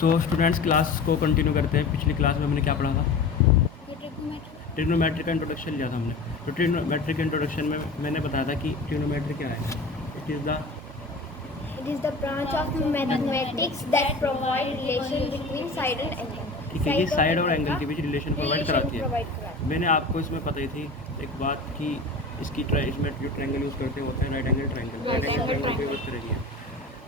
तो students class को continue करते हैं। पिछली क्लास में हमने क्या पढ़ा था? ट्रिग्नोमेट्री का इंट्रोडक्शन लिया था हमने। तो ट्रिग्नोमेट्री के इंट्रोडक्शन में मैंने बताया था कि ट्रिग्नोमेट्री क्या है। It is the branch of mathematics that provide relation between side and angle. ठीक है, ये साइड और एंगल के बीच रिलेशन प्रोवाइड कराती है। है। मैंने आपको इसमें पता ही थी एक बात कि इसकी इसमें जो ट्रायंगल यूज़ करते होते हैं right angle triangle. Right angle triangle की बात करेंगे।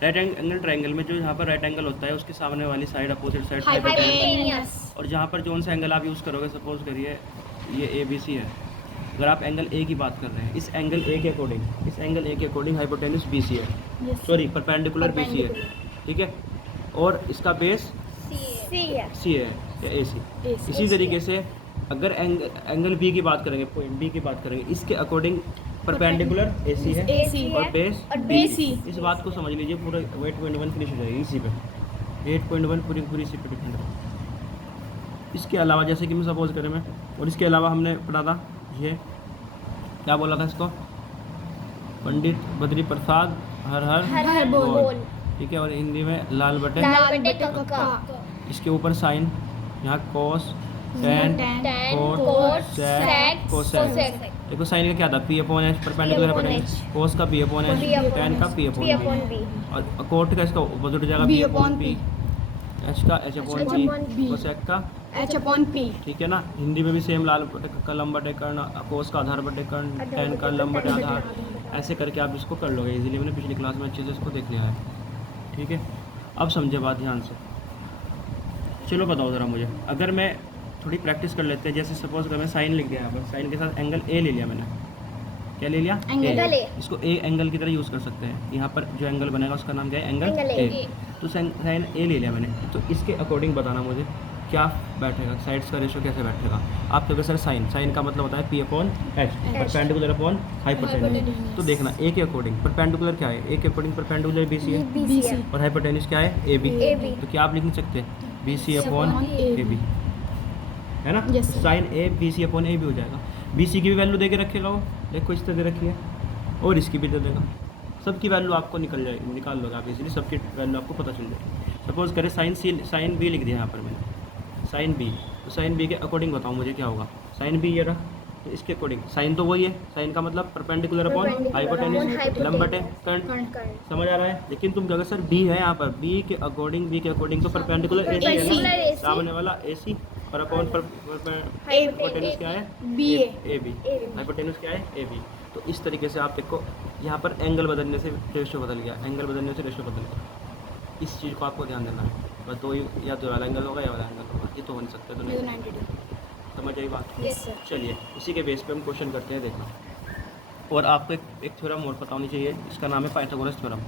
राइट एंगल ट्रायंगल में जो यहाँ पर राइट एंगल होता है उसके सामने वाली साइड अपोजिट साइड हाइपोटेनियस। और जहाँ पर जो सा एंगल आप यूज़ करोगे, सपोज करिए ये ABC है। अगर आप एंगल ए की बात कर रहे हैं, इस एंगल ए के अकॉर्डिंग हाइपोटेन्यूस BC है, सॉरी परपेंडिकुलर BC है, ठीक है। और इसका बेस C है या AC। इसी तरीके से अगर एंगल B की बात करेंगे, पॉइंट B की बात करेंगे, इसके अकॉर्डिंग परपेंडिकुलर AC है और बेस BC। इस बात को समझ लीजिए, पूरा 8.1 फिनिश हो जाएगी इसी पे। 8.1 पूरी इसी पे डिपेंड है। इसके अलावा जैसे कि मैं सपोज करें मैं, और इसके अलावा हमने पढ़ा था ये क्या बोला था इसको, पंडित बद्री प्रसाद हर हर बोल, ठीक है। और हिंदी में लाल बटे कक्का। इसके ऊपर साइन, यहाँ cos tan cot sec cosec. देखो साइन का क्या था, P/H परपेंडिकुलर हाइपोटेन्यूज, कोस का P/H, टेन का P/B और कोट का इसका ऑपोजिट हो जाएगा B/P, H का H/P, कोसेक का H/P। ठीक है ना। हिंदी में भी सेम, लाल बटे का लंब बटे कर्ण, कोस का आधार बटे कर्ण, टेन का लंब बटे आधार, ऐसे करके आप इसको कर लोगे इजीली। मैंने पिछली क्लास में अच्छे से इसको देख लिया है, ठीक है। अब समझे बात ध्यान से। चलो बताओ ज़रा मुझे, अगर मैं थोड़ी प्रैक्टिस कर लेते हैं। जैसे सपोज कर मैं साइन लिख दिया यहाँ पर, साइन के साथ एंगल ए ले लिया मैंने, क्या ले लिया? Angle A. इसको ए एंगल की तरह यूज़ कर सकते हैं। यहाँ पर जो एंगल बनेगा उसका नाम क्या है? Angle A. तो साइन ए ले लिया मैंने, तो इसके अकॉर्डिंग बताना मुझे क्या बैठेगा, साइड्स का रेशो कैसे बैठेगा। आप कहोगे सर साइन का मतलब होता है P/H परपेंडिकुलर अपॉन हाइपोटेन्यूज। तो देखना ए के अकॉर्डिंग परपेंडिकुलर क्या है, ए के अकॉर्डिंग परपेंडिकुलर BC है और हाइपोटेन्यूज क्या है? AB। तो क्या आप लिख नहीं सकते BC/AB, है ना? साइन A BC/AB हो जाएगा। BC की भी वैल्यू दे के रखेगा वो, देखो इस तरह दे रखी है, और इसकी भी दे देगा। सबकी वैल्यू आपको निकाल लोगे आप इजीली, सबकी वैल्यू आपको पता चल जाएगी। सपोज करें साइन B लिख दिया यहाँ पर मैंने, साइन B। तो साइन B के अकॉर्डिंग बताओ मुझे क्या होगा। साइन B ये रहा, तो इसके अकॉर्डिंग साइन तो वही है, साइन का मतलब परपेंडिकुलर अपॉन हाइपोटेन्यूज लंब बटे कर्ण, समझ आ रहा है। लेकिन तुम कहोगे सर B है यहाँ पर, B के अकॉर्डिंग तो परपेंडिकुलर AC है ना, सामने वाला AC और अपॉन हाइपोटेन्यूज क्या है? AB। हाइपोटेन्यूज क्या है? AB। तो इस तरीके से आप देखो, यहाँ पर एंगल बदलने से रेशो बदल गया, एंगल बदलने से रेशो बदल गया। इस चीज़ को आपको ध्यान देना है। बस दो ही, या तो वाला एंगल होगा या वाला एंगल होगा, ये तो हो नहीं सकते। तो नहीं, 90 डिग्री। समझ आई बात? Yes sir. चलिए इसी के बेस पे हम क्वेश्चन करते हैं, देखना। और आपको एक थ्योरम और पता होनी चाहिए, इसका नाम है पाइथागोरस थ्योरम,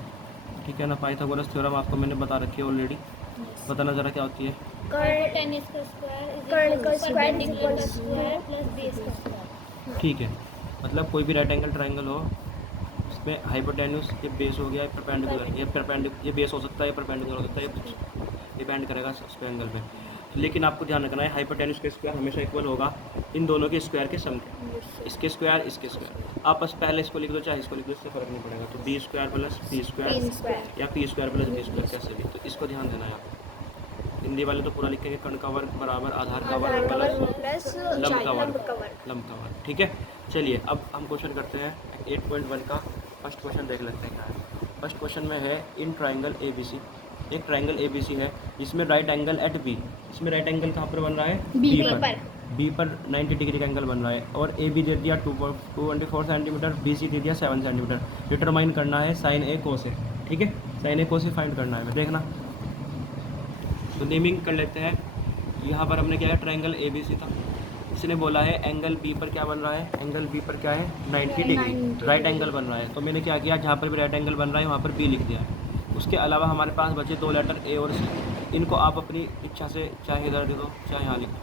ठीक है ना। पाइथागोरस थ्योरम आपको मैंने बता रखी है ऑलरेडी। बताना ज़रा क्या होती है। ठीक है, मतलब कोई भी राइट एंगल ट्रायंगल हो, इसमें हाइपोटेन्यूस ये बेस हो गया, ये बेस हो सकता है, परपेंडिकुलर हो सकता है, डिपेंड करेगा उस पे एंगल पे। लेकिन आपको ध्यान रखना है हाइपोटेन्यूस का स्क्वायर हमेशा इक्वल होगा इन दोनों के स्क्वायर के सम के। इसके स्क्वायर आप बस पहले इसको लिख दो, चाहे इसको लिख दो, इससे फर्क नहीं पड़ेगा। तो B² प्लस P² या P² प्लस B² कैसे भी, तो इसको ध्यान देना है आप। हिंदी वाले तो पूरा लिखेंगे, कर्ण का वर्ग बराबर आधार का वर्ग प्लस लंब का वर्ग, ठीक है। चलिए अब हम क्वेश्चन करते हैं 8.1 का। फर्स्ट क्वेश्चन देख लेते हैं क्या है। फर्स्ट क्वेश्चन में है इन ट्राइंगल ABC, एक ट्राइंगल ABC है जिसमें राइट एंगल एट B, इसमें राइट एंगल कहाँ पर बन रहा है? B पर 90 डिग्री का एंगल बन रहा है, और AB दे दिया 224 सेंटीमीटर, BC दे दिया 7 सेंटीमीटर। डिटरमाइन करना है साइन A कोस A, ठीक है। Sine A cos A find करना है, देखना। तो नेमिंग कर लेते हैं। यहाँ पर हमने क्या है, ट्राइंगल ABC था, इसने बोला है एंगल B पर क्या बन रहा है, एंगल B पर क्या है? 90 डिग्री राइट एंगल बन रहा है। तो मैंने क्या किया, जहाँ पर भी राइट एंगल बन रहा है वहाँ पर B लिख दिया है। उसके अलावा हमारे पास बचे दो लेटर A और C, इनको आप अपनी इच्छा से चाहे इधर लिख दो चाहे यहाँ लिख दो,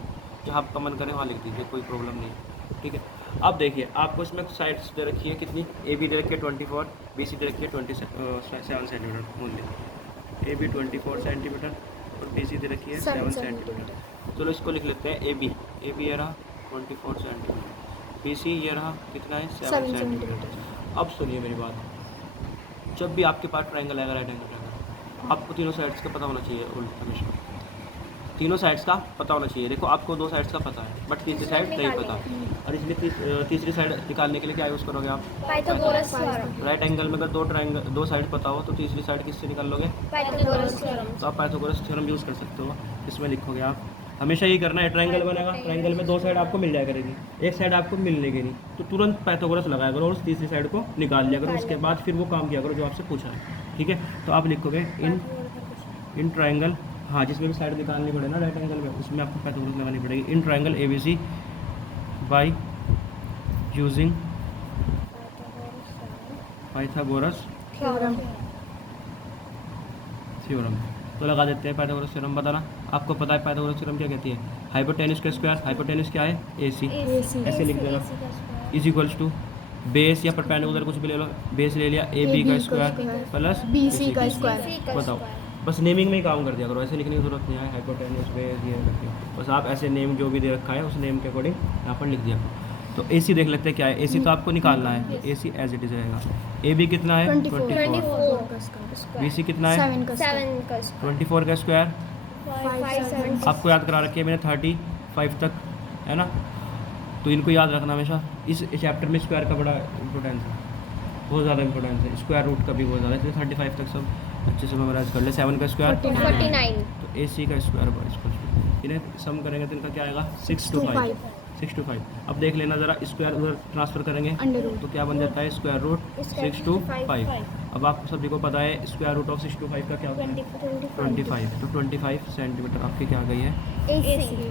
जहाँ आपका मन करे वहाँ लिख दीजिए, कोई प्रॉब्लम नहीं है, ठीक है। अब देखिए आपको इसमें साइड्स दे रखी है कितनी, AB दे रखी है 24, BC दे रखी है 27 सेंटीमीटर ओनली। AB 24 सेंटीमीटर और BC दे रखी है 7 सेंटीमीटर। चलो इसको लिख लेते हैं AB ये रहा 24 सेंटीमीटर, BC ये रहा कितना है? 7 सेंटीमीटर। अब सुनिए मेरी बात, जब भी आपके पास ट्रायंगल आएगा राइट एंगल ट्रायंगल, आपको तीनों साइड्स का पता होना चाहिए हमेशा, तीनों साइड्स का पता होना चाहिए। देखो आपको दो साइड्स का पता है बट तीसरी साइड नहीं पता, और इसलिए तीसरी साइड निकालने के लिए क्या यूज़ करोगे आप? Pythagoras theorem. राइट एंगल में अगर दो साइड पता हो तो तीसरी साइड किससे निकाल लोगे? Pythagoras theorem. तो आप पाइथागोरस थ्योरम यूज़ कर सकते हो। इसमें लिखोगे आप, हमेशा यही करना है। ट्रायंगल बनेगा, ट्रायंगल में दो साइड आपको मिल जाया करेगी, एक साइड आपको मिलने नहीं, तो तुरंत पाइथागोरस लगाया करो और उस तीसरी साइड को निकाल लिया करो। उसके बाद फिर वो काम किया करो जो आपसे पूछा है, ठीक है? तो आप लिखोगे इन ट्रायंगल, हाँ जिसमें भी साइड निकालनी पड़े ना राइट एंगल में, उसमें आपको पाइथागोरस लगानी पड़ेगी। In triangle ABC by using Pythagoras theorem. Theorem. तो लगा देते हैं पाइथागोरस थ्योरम। बताना आपको पता है पाइथागोरस थ्योरम क्या कहती है? हाइपोटेन्यूज का स्क्वायर, हाइपोटेन्यूज क्या है? AC। ऐसे लिख देना, इज इक्वल्स टू बेस या परपेंडिकुलर कुछ भी ले लो, बेस ले लिया AB का स्क्वायर प्लस BC का स्क्वायर। बताओ, बस नेमिंग में ही काम कर दिया करो, ऐसे लिखने की जरूरत नहीं है। हाइपोटेन्यूज बेस ये रखिए, बस आप ऐसे नेम जो भी दे रखा है उस नेम के अकॉर्डिंग यहाँ पर लिख दिया। तो AC देख लेते हैं क्या है। AC तो आपको निकालना है, तो AC एज इट इज रहेगा। AB कितना है? 24। BC कितना है? 7 का स्क्वायर। 24 का स्क्वायर 5 आपको याद करा रखी है मैंने 35 तक, है ना? तो इनको याद रखना हमेशा। इस चैप्टर में स्क्वायर का बड़ा इंपॉर्टेंस है, बहुत ज़्यादा इंपॉर्टेंस है, स्क्वायर रूट का भी बहुत ज़्यादा है, इसलिए 35 तक सब अच्छे से मेमोराइज कर ले। 7 का स्क्वायर 49। तो AC का स्क्वायर इन्हें सम करेंगे तो इनका क्या आएगा? 6 to 5। 6 to 5। अब देख लेना ज़रा, स्क्वायर उधर ट्रांसफर करेंगे तो क्या बन जाता है? Square root 6 to 5। अब आप सभी को पता है स्क्वायर रूट ऑफ 6 to 5 का क्या होता है? 25। तो 25 सेंटीमीटर आपकी क्या आ गई है?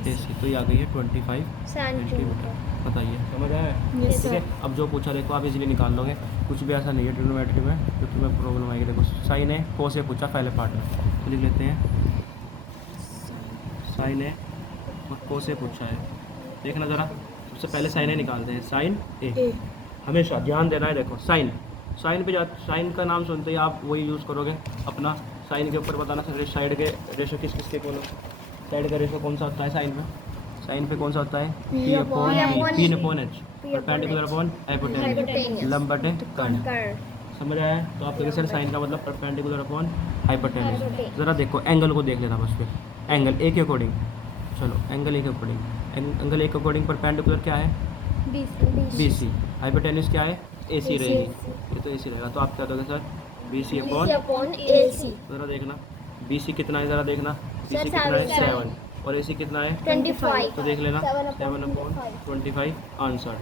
AC। तो ये आ गई है 25 सेंटीमीटर। बताइए, समझ आया? Yes, ठीक है। अब जो पूछा देखो आप इजीली निकाल लोगे, कुछ भी ऐसा नहीं है ट्रिग्नोमेट्री में जो तुम्हें प्रॉब्लम आएगी। देखो साइन है को से पूछा पहले पार्ट में, तो लिख लेते हैं साइन है और को से पूछा है। देखना ज़रा, सबसे पहले साइन ए निकालते हैं। साइन ए हमेशा ध्यान देना है। देखो साइन, साइन पे साइन का नाम सुनते ही आप वही यूज़ करोगे अपना। साइन के ऊपर बताना साइड के रेशो किस किस के कौन, साइड का रेशो कौन सा होता है साइन पे? साइन पे कौन सा होता है? P upon H, perpendicular upon hypotenuse, लंब बटे कर्ण। समझ आया है? तो आप कहेंगे सर साइन का मतलब परपेंडिकुलर अपॉन हाइपोटेन्यूज। ज़रा देखो एंगल को देख लेना बस, फिर एंगल ए के अकॉर्डिंग, चलो एंगल ए के अकॉर्डिंग, एंगल ए के अकॉर्डिंग परपेंडिकुलर क्या है? BC। हाइपोटेन्यूज क्या है? AC रहेगी, ये तो AC रहेगा। तो आप क्या दोगे सर? BC upon AC। ज़रा देखना BC कितना है, ज़रा देखना BC कितना है? 7 और AC कितना है? 25। तो देख लेना 7 अपॉन 25 आंसर,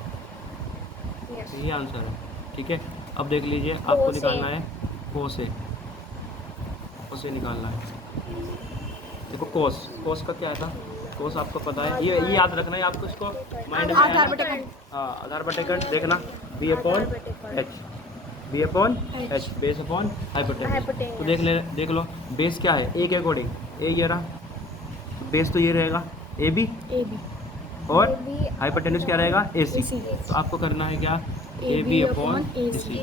यही आंसर है। ठीक है। अब देख लीजिए आपको निकालना है कोस से निकालना है। देखो कोस का क्या था? कोस आपको पता है, ये याद रखना है आपको, इसको माइंड में आधार बटे कर्ण। हाँ आधार बटे कर्ण। देखना B upon H, base upon hypotenuse. तो देख लो बेस क्या है? A के अकॉर्डिंग A ये रहा, बेस तो ये रहेगा AB और हाइपोटेन्यूज क्या रहेगा? AC। तो आपको करना है क्या? AB upon AC।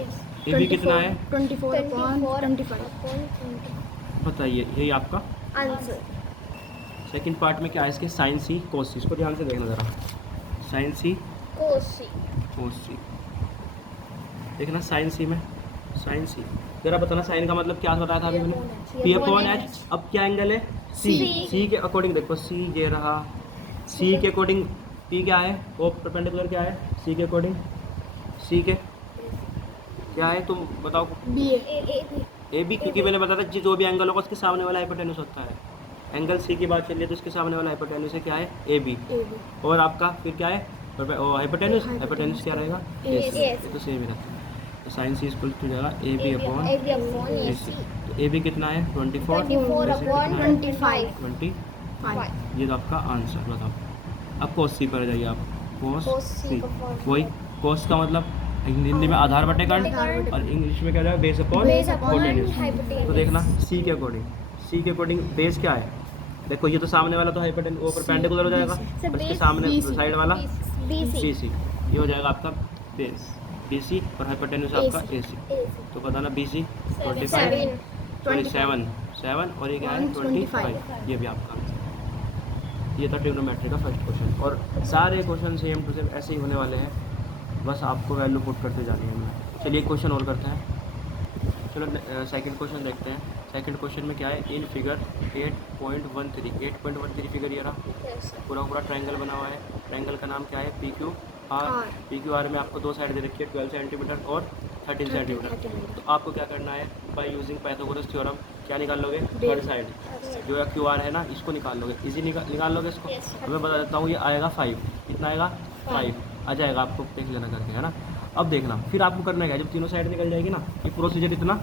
AB कितना है? 24 अपॉन 25। बताइए, यही आपका आंसर। सेकंड पार्ट में क्या है इसके? साइन C कोस C। इसको ध्यान से देखना ज़रा, साइन C कोस C देखना। साइन C में साइन C ज़रा बताना साइन का मतलब क्या बताया था अभी मैंने? P upon H। अब क्या एंगल है? C के अकॉर्डिंग देखो, C ये रहा, C के अकॉर्डिंग P क्या है? वो परपेंडिकुलर क्या है C के अकॉर्डिंग? C के क्या है तुम बताओ? AB, क्योंकि मैंने बताया था जो भी एंगल होगा उसके सामने वाला हाइपोटेन्यूज होता है। एंगल C की बात चल रही है तो उसके सामने वाला हाइपोटेन्यूज है क्या है? AB। और आपका फिर क्या है? हाइपोटेन्यूज क्या रहेगा? AC। ये तो सेम ही रहता है। तो साइन C इक्वल टू जाएगा AB अपॉन AC। तो AB कितना है? 24 अपॉन 25। ये तो आपका आंसर। बताओ अब कोस C पर जाइए आप। कोस C वही, कोस का मतलब हिंदी में आधार बटे कर्ण और इंग्लिश में क्या जाएगा? Base upon hypotenuse. तो देखना C के अकॉर्डिंग बेस क्या है? देखो ये तो सामने वाला तो हाइपोटेन्यूज वो परपेंडिकुलर हो जाएगा और इसके सामने साइड वाला BC। ये हो जाएगा आपका बेस BC और हाइपोटेन्यूज आपका AC। तो बताना BC 27 और ये क्या है? 25। ये भी आपका आंसर। ये था ट्रिग्नोमेट्री का फर्स्ट क्वेश्चन, और सारे क्वेश्चन सेम टू सेम ऐसे ही होने वाले हैं, बस आपको वैल्यू पुट करते जानी है। चलिए एक क्वेश्चन और करते हैं। चलो सेकंड क्वेश्चन देखते हैं। सेकंड क्वेश्चन में क्या है, इन फिगर 8.13 फिगर ये रहा, Yes. पूरा पूरा ट्रायंगल बना हुआ है। ट्रायंगल का नाम क्या है, P Q R. R. P Q R में आपको दो साइड दे रखी है, 12 सेंटीमीटर और 13 सेंटीमीटर। तो आपको क्या करना है, बाय यूजिंग पाइथागोरस थ्योरम क्या निकाल लोगे, थर्ड साइड जो है क्यू आर है ना, इसको निकाल लोगे, इजी निकाल लोगे इसको। Yes. अब मैं बता देता हूँ, ये आएगा 5, कितना आएगा 5 आ जाएगा, आपको देख लेना करके, है ना। अब देखना फिर आपको करना क्या, जब तीनों साइड निकल जाएगी ना, ये प्रोसीजर इतना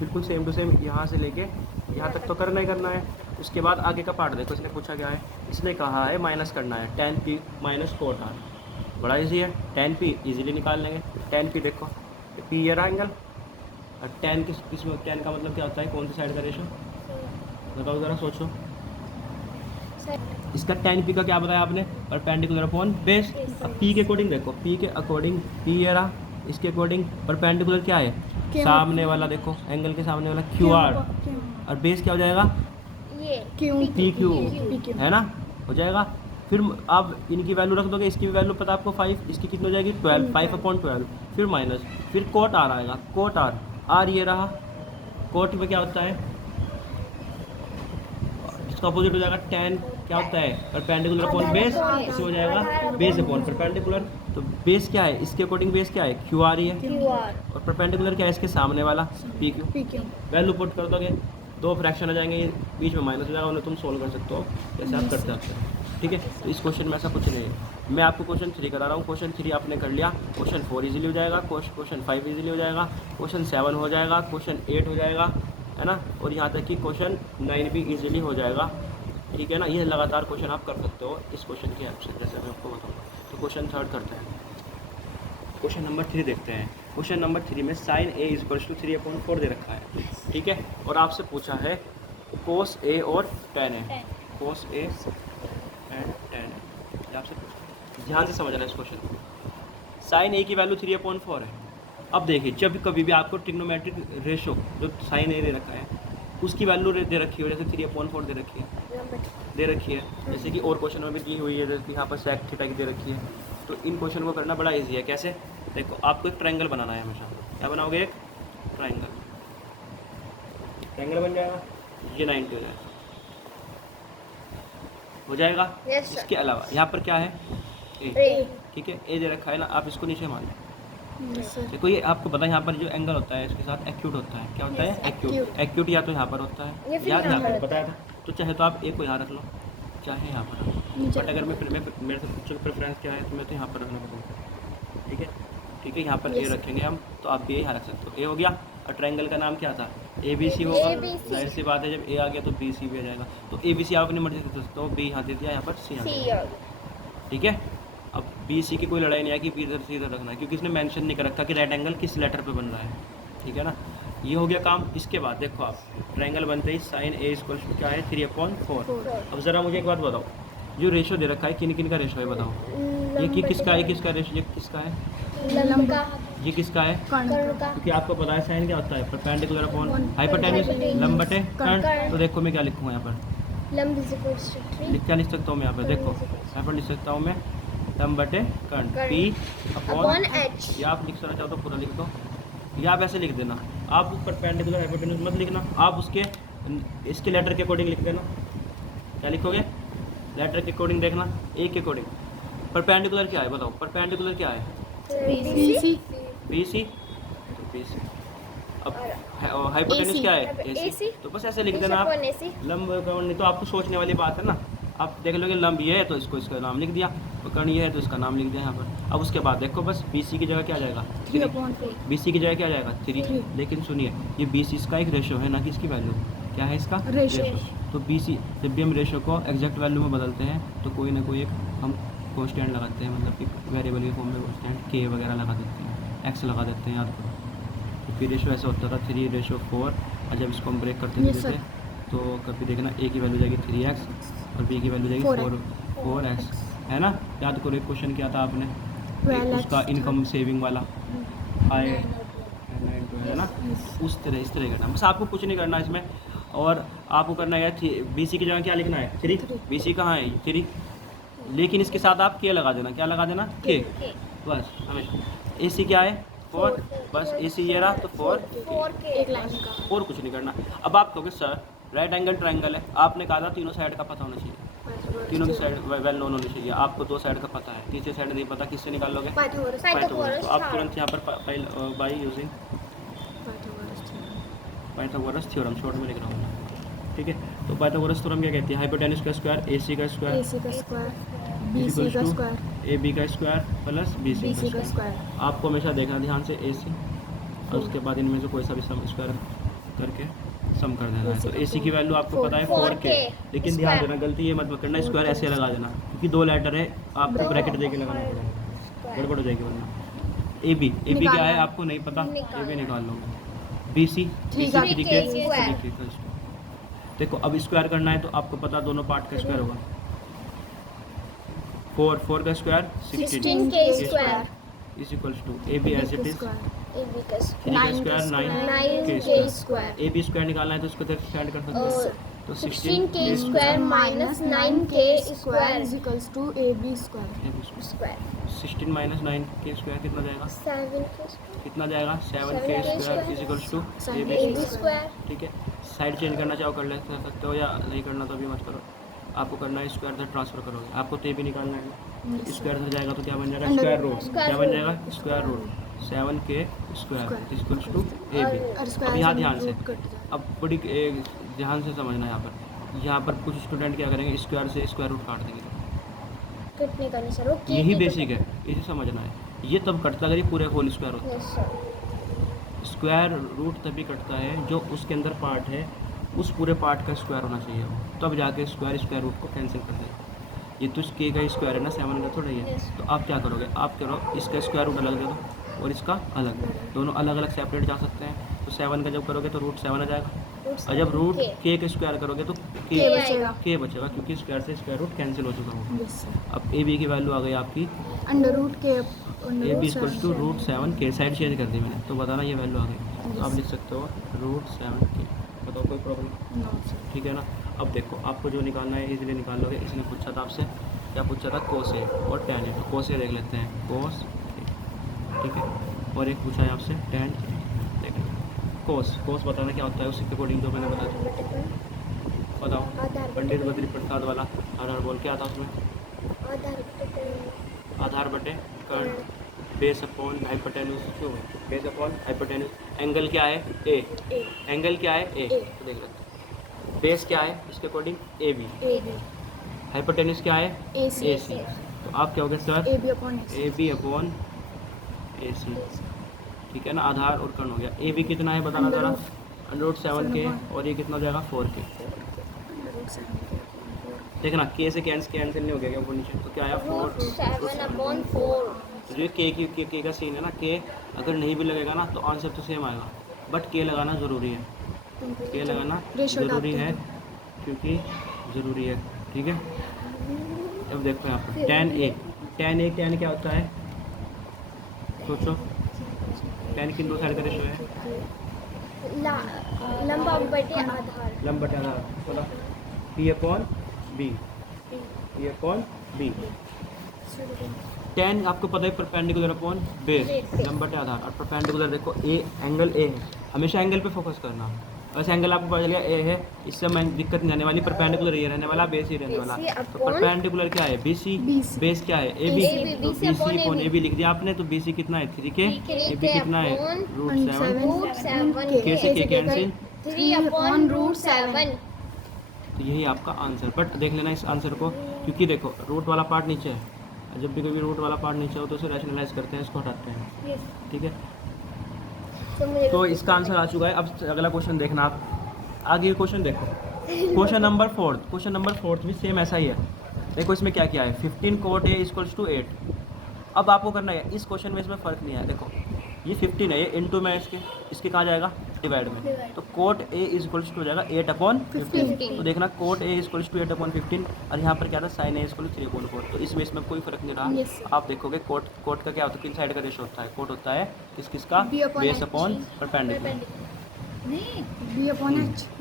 बिल्कुल सेम टू सेम यहाँ से लेके यहाँ तक तो करना ही करना है। उसके बाद आगे का पार्ट देखो, इसने पूछा क्या है, इसने कहा है माइनस करना है, tan p माइनस 4r, बड़ा इजी है, tan p इजीली निकाल लेंगे। tan p देखो, p ये रहा एंगल, और tan किसमें, tan का मतलब क्या होता है, कौन सी साइड का रेशो, बताओ ज़रा सोचो। इसका tan p का क्या बताया आपने, परपेंडिकुलर अपॉन बेस। अब p के अकॉर्डिंग देखो, p के अकॉर्डिंग p ये रहा, इसके अकॉर्डिंग परपेंडिकुलर क्या है, सामने वाला देखो, एंगल के सामने वाला क्यू आर, और बेस क्या हो जाएगा, ये पी क्यू, है ना, हो जाएगा। फिर आप इनकी वैल्यू रख दोगे, इसकी भी वैल्यू पता आपको 5, इसकी कितनी हो जाएगी 12, 5/12, फिर माइनस, फिर कोट आर आएगा, कोट आर ये रहा, कोट में क्या होता है, इसका अपोजिट हो जाएगा tan, क्या होता है, परपेंडिकुलर अपॉन बेस, इसे हो जाएगा बेस अपॉन परपेंडिकुलर। तो बेस क्या है, इसके अकॉर्डिंग बेस क्या है, क्यू आर ही है, QR. और परपेंडिकुलर क्या है, इसके सामने वाला पी क्यू। वैल्यू पुट कर दोगे, दो फ्रैक्शन आ जाएंगे, ये बीच में माइनस हो जाएगा, उन्हें तुम सोल्व कर सकते हो जैसे आप करते हो, ठीक है। तो इस क्वेश्चन में ऐसा कुछ नहीं है। मैं आपको क्वेश्चन 3 करा रहा हूँ, क्वेश्चन 3 आपने कर लिया, क्वेश्चन 4 इजीली हो जाएगा, क्वेश्चन 5 इजीली हो जाएगा, क्वेश्चन 7 हो जाएगा, क्वेश्चन 8 हो जाएगा, है ना, और यहाँ तक कि क्वेश्चन 9 भी इजीली हो जाएगा, ठीक है ना। ये लगातार क्वेश्चन आप कर सकते हो इस क्वेश्चन की हेल्प से, जैसे मैं आपको बताऊँगा। तो क्वेश्चन 3 करते हैं, क्वेश्चन नंबर 3 देखते हैं। क्वेश्चन नंबर 3 में sin a = 3/4 दे रखा है, ठीक है, और आपसे पूछा है cos a और tan a, cos a and tan a, ये आपसे पूछा, ध्यान से समझना इस क्वेश्चन को। sin a की वैल्यू 3/4 है। अब देखिए, जब कभी भी आपको ट्रिग्नोमेट्रिक रेशो जो sin a दे रखा है उसकी वैल्यू दे रखी हो, जैसे 3/4 दे रखी है, जैसे कि और क्वेश्चन में भी दी हुई है, जैसे कि यहाँ पर sec थीटा की दे रखी है, तो इन क्वेश्चन को करना बड़ा इजी है। कैसे, देखो आपको एक ट्रायंगल बनाना है, हमेशा क्या बनाओगे, एक ट्रायंगल बन जाएगा, ये 90 हो जाएगा। Yes, sir. इसके अलावा यहाँ पर क्या है, A. ठीक है, ए दे रखा है ना, आप इसको नीचे मान लो। देखो ये आपको पता है, यहाँ पर जो एंगल होता है इसके साथ एक्यूट होता है, क्या होता है, एक्यूट या तो यहाँ पर होता है या फिर या यहाँ यहाँ पर पर, बताया था। तो चाहे तो आप ए को यहाँ रख लो, चाहे यहाँ पर रख लो, बट अगर मेरे से प्रेफरेंस क्या है, तो मैं तो यहाँ पर रखना पसंद करता हूँ, ठीक है, यहाँ पर ए रखेंगे हम, तो आप भी यहाँ रख सकते हो, ए हो गया। और ट्रायंगल का नाम क्या था, ABC होगा, ABC. जाहिर सी बात है, जब ए आ गया तो BC भी आ जाएगा। तो ABC आप अपनी मर्जी से दे सकते हो, बी यहाँ दे दिया, यहाँ पर C आ गया, ठीक है। अब BC की कोई लड़ाई नहीं है कि बी इधर से इधर रखना है, क्योंकि इसने मेंशन नहीं कर रखा कि राइट एंगल किस लेटर पे बन रहा है, ठीक है ना। ये हो गया काम। इसके बाद देखो आप, ट्रायंगल बनते ही sin a = क्या है, 3/4। अब ज़रा मुझे एक बात बताओ, जो रेशो दे रखा है किन किन का रेशो है, बताओ। ये किसका है, किसका रेशो, ये किसका है, लंबा ये किसका है, कर्ण का क्योंकि आपको पता है साइन क्या होता है, परपेंडिकुलर अपॉन हाइपोटेन्यूज, लंब बटे कर्ण। तो देखो मैं क्या लिखूँगा यहाँ पर, लंब = 3 क्या लिख सकता हूँ मैं यहाँ पर, देखो यहाँ पर लिख सकता हूँ मैं लंब बटे कर्ण, कर्ण P अपॉन अपॉन, H. या आप लिख सकना चाहो तो पूरा लिख दो, या आप ऐसे लिख देना, आप परपेंडिकुलर हाइपोटेन्यूज मत लिखना, आप उसके इसके लेटर के अकॉर्डिंग लिख देना। क्या लिखोगे, लेटर के अकॉर्डिंग देखना, ए के अकॉर्डिंग। परपेंडिकुलर क्या है बताओ, परपेंडिकुलर क्या है, BC. BC, तो BC। अब हाइपोटेन्यूज AC. क्या है, AC, AC. तो बस ऐसे लिख देना आप, लंब कर्ण। नहीं तो आपको सोचने वाली बात है ना, आप देख लोगे लंब ये है तो इसको इसका नाम लिख दिया, और कर्ण ये है तो इसका नाम लिख दिया यहाँ पर। अब उसके बाद देखो बस BC की जगह क्या आ जाएगा, 3, BC की जगह क्या आ जाएगा 3। लेकिन सुनिए, ये BC इसका एक रेशो है ना कि इसकी वैल्यू क्या है, इसका रेशो। तो BC जब भी हम रेशो को एग्जैक्ट वैल्यू में बदलते हैं तो कोई ना कोई एक हम कॉन्स्टेंट लगाते हैं, मतलब कि वेरिएबल के फॉर्म में कॉन्स्टेंट K वगैरह लगा देते हैं, X लगा देते हैं, याद करो। तो फिर रेशो ऐसा होता था 3/4, और जब इसको हम ब्रेक करते थे तो कभी देखना A की वैल्यू जाएगी 3x और B की वैल्यू जाएगी 4x, है ना। याद करो एक क्वेश्चन किया था आपने, उसका इनकम सेविंग वाला आए, है ना, उस तरह इस तरह करना, बस आपको कुछ नहीं करना इसमें। और आपको करना है BC की जगह क्या लिखना है, 3। BC कहाँ है, 3, लेकिन इसके साथ आप K लगा देना, क्या लगा देना, K, बस हमेशा। AC क्या है, 4 बस ए सी ये रहा तो 4 एक लाइन का और कुछ नहीं करना। अब आप कहोगे सर राइट एंगल ट्रायंगल है, आपने कहा था तीनों साइड का पता होना चाहिए, तीनों की साइड वेल नोन होनी चाहिए, आपको दो साइड का पता है, तीसरी साइड नहीं पता, किससे निकाल लोगे? पाइथागोरस। तो आप तुरंत यहाँ पर by using Pythagoras theorem short में लिख रहा हूँ मैं, ठीक है। तो पाइथागोरस थ्योरम क्या कहती है? हाइपोटेनस का स्क्वायर ए सी का स्क्वायर BC का स्क्वायर ए बी का square plus B C BC का का स्क्वायर। स्क्वायर आपको हमेशा देखना ध्यान से ए सी, और उसके बाद इनमें से कोई सा भी सम स्क्वायर करके सम कर देना है। तो ए सी की वैल्यू आपको पता है 4K, लेकिन ध्यान देना गलती ये मत करना स्क्वायर ऐसे लगा देना, क्योंकि दो लेटर है, आपको ब्रैकेट दे के लगाना पड़ेगा, गड़बड़ हो जाएगी वरना। ए बी क्या है आपको नहीं पता, ए बी निकाल लो। B C 3K square. देखो अब स्क्वायर करना है तो आपको पता दोनों पार्ट का स्क्वायर होगा, 4 का square 16K square is equals to A B as it is AB का 3 का square 9K 9K square A B square निकालना है तो इसको तरफ स्टैंड कर सकते हैं, तो 16K square minus 9K square is equals to AB square square 16 minus 9K square कितना जाएगा? 7K स्क्वायर कितना जाएगा? 7K square is equals to A AB B. Square ठीक है, साइड चेंज करना चाहो कर सकते हो, या नहीं करना तो अभी मत करो। आपको करना है स्क्वायर से ट्रांसफर करोगे, आपको तो ये भी निकालना है, स्क्वायर से जाएगा तो क्या बन जाएगा? Square root. क्या बन जाएगा? Square root 7K square equals to A B. अब यहाँ ध्यान से, अब बड़ी ध्यान से समझना है यहाँ पर कुछ स्टूडेंट क्या करेंगे, स्क्वायर से स्क्वायर रूट काट देंगे, कितने का नहीं सर वो यही बेसिक है, इसे समझना है। ये तब कटता अगर ये पूरे होल स्क्वायर होता यस सर है। स्क्वायर रूट तभी कटता है जो उसके अंदर पार्ट है उस पूरे पार्ट का स्क्वायर होना चाहिए, तब जाके स्क्वायर रूट को कैंसिल कर देगा। ये तो के का स्क्वायर है ना, 7 का थोड़ा ही है। तो आप क्या करोगे, आप करो इसका स्क्वायर रूट अलग दे दो और इसका अलग, दोनों अलग अलग सेपरेट जा सकते हैं। तो 7 का जब करोगे तो रूट 7 आ जाएगा, और जब रूट के का स्क्वायर करोगे तो K बचेगा। के बचेगा, क्योंकि स्क्वायर से स्क्वायर रूट कैंसिल हो चुका होगा। यस सर अब ए बी की वैल्यू आ गई आपकी अंडर रूट के A B equals to root 7K, side change कर दी मैंने, तो बताना ये वैल्यू आ गई, तो आप लिख सकते हो रूट 7K। बताओ कोई प्रॉब्लम? ठीक है ना। अब देखो आपको जो निकालना है इजीली निकाल लोगे। इसने पूछा था आपसे, क्या पूछा था? कोस ए और टैन ए। तो कोस ए देख लेते हैं, कोस ए, ठीक है। और एक पूछा है आपसे टैन ए, देख लो। कोस बताना क्या होता है, उसके अकॉर्डिंग जो मैंने बताया, बताओ। पंडित बद्री प्रसाद वाला आधार बोल क्या था उसमें? आधार बटे कर्ण, बेस अपॉन हाइपोटेन्यूज, क्यों बेस अपॉन हाइपोटेन्यूज। एंगल क्या है? ए। एंगल क्या है? ए। तो देख लेते हैं, बेस क्या है इसके अकॉर्डिंग? A B. हाइपोटेन्यूज क्या है? ए सी। तो आप क्या हो गए सर? ए बी अपॉन ए सी, ठीक है ना। आधार और कर्ण हो गया। ए बी कितना है बताना जरा? अंडर 7K, और ये कितना हो जाएगा? 4K। देखना के से कैंसिल नहीं हो गया क्या ऊपर नीचे, तो क्या आया? 7/4 तो जो के का सीन है ना, के अगर नहीं भी लगेगा ना तो आंसर तो सेम आएगा, बट के लगाना ज़रूरी है, के लगाना ज़रूरी है, क्योंकि ज़रूरी है, ठीक है। अब देखो यहाँ पर टैन ए क्या होता है? सोचो, टैन किन दो साइड का रेशो है? लंबा बटे आधार लंब बटे आधार, बोला P अपॉन बी, टैन आपको पता है परपेंडिकुलर अपॉन बेस, लंब बटे आधार। और परपेंडिकुलर देखो ए, एंगल ए है, हमेशा एंगल पे फोकस करना। वैसे एंगल आपको पता चल गया ए है, इससे मैं दिक्कत नहीं आने वाली, परपेंडिकुलर ये रहने वाला, बेस ही रहने वाला। तो परपेंडिकुलर क्या है? BC, बेस क्या है? AB। तो BC अपॉन AB लिख दिया आपने, तो BC कितना है? 3K, AB कितना है? रूट 7, K से K कैंसिल, 3/√7 तो यही आपका आंसर। बट देख लेना इस आंसर को, क्योंकि देखो रूट वाला पार्ट नीचे है, जब भी कभी रूट वाला पार्ट नीचे हो तो उसे रैशनलाइज करते हैं, इसको हटाते हैं, ठीक है। तो इसका आंसर आ चुका है। अब अगला क्वेश्चन देखना आप, आगे क्वेश्चन देखो, क्वेश्चन नंबर 4 भी सेम ऐसा ही है। देखो इसमें क्या किया है, 15 cot A इक्वल्स टू 8। अब आपको करना है, इस क्वेश्चन में इसमें फ़र्क नहीं है। देखो ये 15 है, ये इनटू में इसके कहाँ जाएगा? डिवाइड में। तो कोट ए इक्वल्स टू हो जाएगा 8/15। तो देखना कोट ए इक्वल्स टू 8/15, और यहाँ पर क्या था? साइन ए इक्वल 3/4। तो इसमें कोई फर्क नहीं रहा। आप देखोगे कोट का क्या होता है, किन साइड का रेशो होता है? कोट होता है किसका? Base upon perpendicular,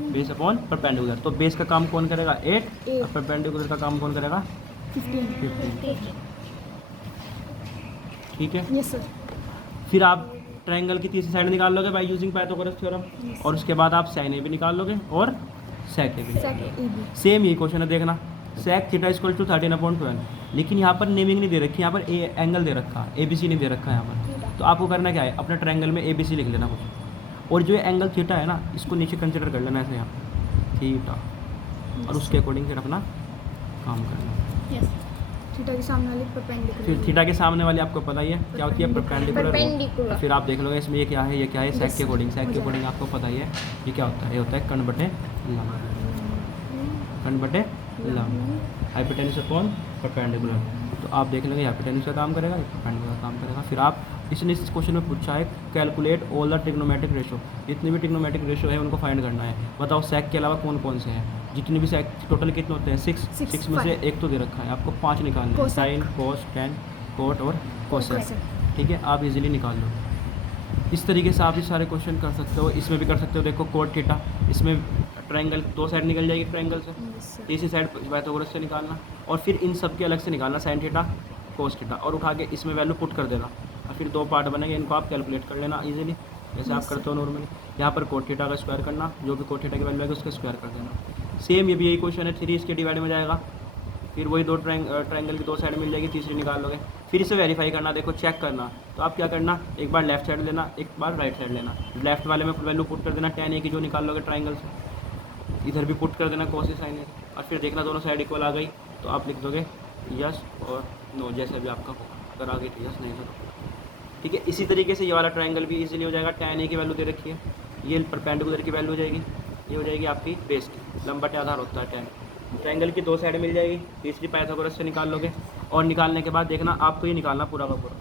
base upon perpendicular. तो बेस का काम कौन करेगा? 8, और परपेंडिकुलर का काम कौन करेगा? 15। ठीक है। Yes sir. फिर आप ट्रायंगल की तीसरी साइड निकाल लोगे बाय यूजिंग पाइथागोरस थ्योरम, और उसके बाद आप साइन ए भी निकाल लोगे और सेक ए भी निकाल सेक लोगे। A B. सेम यही क्वेश्चन है, देखना सेक थीटा इक्वल टू 13/12, लेकिन यहाँ पर नेमिंग नहीं दे रखी, यहाँ पर ए एंगल दे रखा है, ABC नहीं दे रखा है यहाँ पर। तो आपको करना क्या है, अपने ट्रायंगल में ABC लिख लेना कुछ, और जो ये एंगल थीटा है ना इसको नीचे कंसिडर कर लेना ऐसे यहाँ थीटा, और उसके अकॉर्डिंग फिर अपना काम करना। Yes. थीटा के सामने वाली परपेंडिकुलर। फिर थीटा के सामने वाली आपको पता ही है क्या होती है, परपेंडिकुलर। Perpendicular. फिर आप देख लोगे इसमें ये क्या है, ये क्या है, सेक के अकॉर्डिंग। सेक के अकॉर्डिंग आपको पता ही है ये क्या होता है, ये होता है कर्ण बटे लंब, कर्ण बटे लंब, हाइपोटेन्यूज अपॉन परपेंडिकुलर। तो आप देख लेंगे हाइपोटेन्यूज का काम करेगा, परपेंडिकुलर का काम करेगा। फिर आप इसने इस क्वेश्चन में पूछा है calculate all the trigonometric ratio, जितने भी ट्रिग्नोमेट्रिक रेशो है उनको फाइंड करना है। बताओ सेक के अलावा कौन कौन से हैं, जितने भी सेक टोटल कितने होते हैं, 6 में से एक तो दे रखा है आपको, 5 निकालने हैं, Cosec. Sine cos tan coat और कोसेक। ठीक है, आप इजीली निकाल लो। इस तरीके से आप ये सारे क्वेश्चन कर सकते हो। इसमें भी कर सकते हो, देखो कोट थीटा, इसमें ट्रायंगल 2 साइड निकल जाएगी ट्रायंगल से, तीसरी साइड पाइथागोरस से निकालना, और फिर इन सब के अलग से निकालना साइन थीटा कोस थीटा, और उठा के इसमें वैल्यू पुट कर देना, और फिर 2 पार्ट बनेंगे, इनको आप कैलकुलेट कर लेना इजीली जैसे आप करते हो नॉर्मली। यहाँ पर कोट थीटा का स्क्वायर करना, जो भी कोट थीटा की वैल्यू आएगी उसका स्क्वायर कर देना। सेम ये भी यही क्वेश्चन है, 3 इसके डिवाइड में जाएगा, फिर वही 2 ट्रायंगल की 2 साइड मिल जाएगी, तीसरी निकाल लोगे, फिर इसे वेरीफाई करना, देखो चेक करना। तो आप क्या करना, एक बार लेफ्ट साइड लेना, एक बार राइट साइड लेना, लेफ्ट वाले में वैल्यू पुट कर देना tan a की जो निकाल लोगे ट्रायंगल से, इधर भी पुट कर देना cos sin a, और फिर देखना दोनों साइड इक्वल आ गई तो आप लिख दोगे यस और नो, जैसे भी आपका होगा, अगर आ गई तो यस, नहीं तो no। ठीक है, इसी तरीके से ये वाला ट्रायंगल भी इजीली हो जाएगा। tan a की वैल्यू दे रखी है, ये परपेंडिकुलर की वैल्यू हो जाएगी, ये हो जाएगी आपकी बेस की, लंब बटे आधार होता है tan। ट्रायंगल की 2 साइड मिल जाएगी, तीसरी पाइथागोरस से निकाल लोगे, और निकालने के बाद देखना आपको ये निकालना पूरा का पूरा,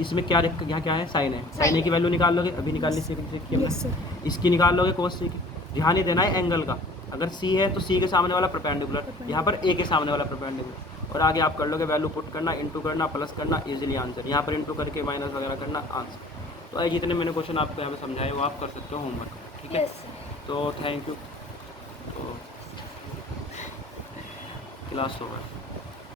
इसमें क्या यहाँ क्या है, साइन है, साइन ए की वैल्यू निकाल लोगे, अभी निकालनी सीखी हमने, इसकी निकाल लोगे कोस सी की। ध्यान ही देना है एंगल का, अगर सी है तो सी के सामने वाला परपेंडिकुलर, यहाँ पर ए के सामने वाला परपेंडिकुलर, और आगे आप कर लोगे वैल्यू पुट करना, इंटू करना, प्लस करना, इजीली आंसर, यहाँ पर इंटू करके माइनस वगैरह करना, आंसर। तो जितने मैंने क्वेश्चन आपको यहाँ पे समझाए वो आप कर सकते हो होमवर्क, ठीक है। Yes. तो थैंक यू, तो क्लास ओवर।